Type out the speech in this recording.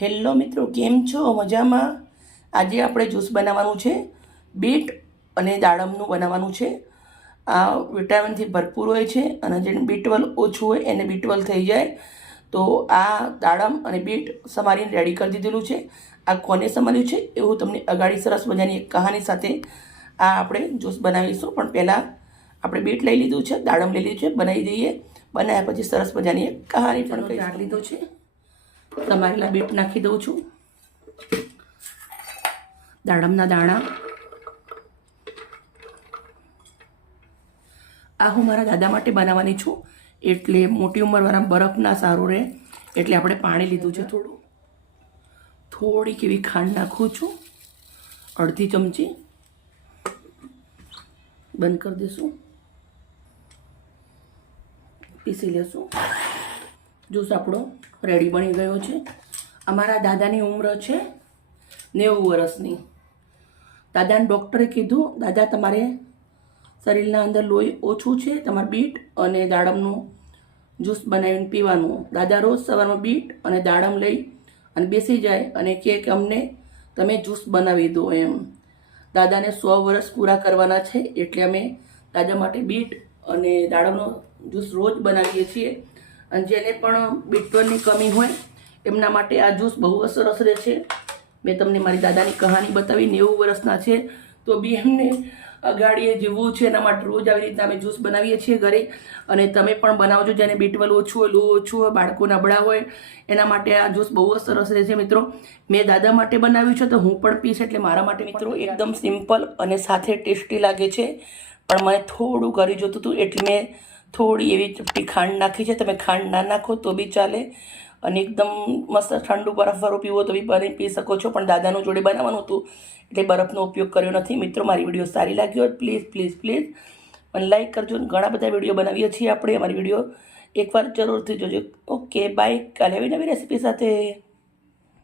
Hello મિત્રો, કેમ છો? મજામાં? આજે આપણે જ્યુસ બનાવવાનું છે, બીટ અને દાડમનું બનાવવાનું છે. આ વિટામિનથી ભરપૂર હોય છે અને જેને B12 ઓછું હોય એને B12 થઈ જાય. તો આ દાડમ અને બીટ સમારીને રેડી કરી દીધેલું છે. આ કોને સમાર્યું છે એવું તમને અગાડી સરસ મજાની એક કહાની સાથે આ આપણે જ્યુસ બનાવીશું. પણ પહેલાં આપણે બીટ લઈ લીધું છે, દાડમ લઈ લીધું છે, બનાવી દઈએ. બનાવ્યા પછી સરસ મજાની એક કહાની પણ જાર લીધો છે. સમારેલા બીટ નાખી દઉં છું, દાડમના દાણા. આ હું મારા દાદા માટે બનાવવાની છું, એટલે મોટી ઉંમરવાળા બરફ ના સારું રહે એટલે આપણે પાણી લીધું છે. થોડીક એવી ખાંડ નાખું છું, અડધી ચમચી. બંધ કરી દઈશું, પીસી લેશું. જ્યુસ આપણો રેડી બની ગયો છે. અમારા દાદાની ઉંમર છે 90 વર્ષની. દાદાને ડૉક્ટરે કીધું, દાદા તમારે શરીરના અંદર લોહી ઓછું છે, તમારે બીટ અને દાડમનું જ્યુસ બનાવીને પીવાનું. દાદા રોજ સવારમાં બીટ અને દાડમ લઈ અને બેસી જાય અને કહે કે અમને તમે જ્યુસ બનાવી દો એમ. દાદાને 100 વર્ષ પૂરા કરવાના છે એટલે અમે દાદા માટે બીટ અને દાડમનો જ્યુસ રોજ બનાવીએ છીએ. અને જેને પણ B12ની કમી હોય એમના માટે આ જ્યુસ બહુ સરસ રહે છે. મેં તમને મારી દાદાની કહાની બતાવી. 90 વર્ષના છે તો બી એમને અગાડીએ જીવવું છે, એના માટે રોજ આવી રીતના અમે જ્યુસ બનાવીએ છીએ ઘરે. અને તમે પણ બનાવજો, જેને B12 ઓછું હોય, લો ઓછું હોય, બાળકો નબળા હોય એના માટે આ જ્યુસ બહુ જ સરસ રહે છે મિત્રો. મેં દાદા માટે બનાવ્યું છે તો હું પણ પીશ, એટલે મારા માટે મિત્રો એકદમ સિમ્પલ અને સાથે ટેસ્ટી લાગે છે. પણ મને થોડું ઘરે જોતું હતું એટલે મેં થોડી એવી ચપટી ખાંડ નાખી છે. તમે ખાંડ ના નાખો તો બી ચાલે, અને એકદમ મસ્ત ઠંડુ બરફવાળું પીવો તો બી બની પી શકો છો. પણ દાદાનું જોડે બનાવવાનું હતું એટલે બરફનો ઉપયોગ કર્યો નથી. મિત્રો, મારી વિડીયો સારી લાગી હોય પ્લીઝ પ્લીઝ પ્લીઝ મને લાઈક કરજો. ઘણા બધા વિડીયો બનાવીએ છીએ આપણે. અમારી વિડીયો એકવાર જરૂરથી જોજો. Okay, bye. કાલે આવી નવી રેસીપી સાથે.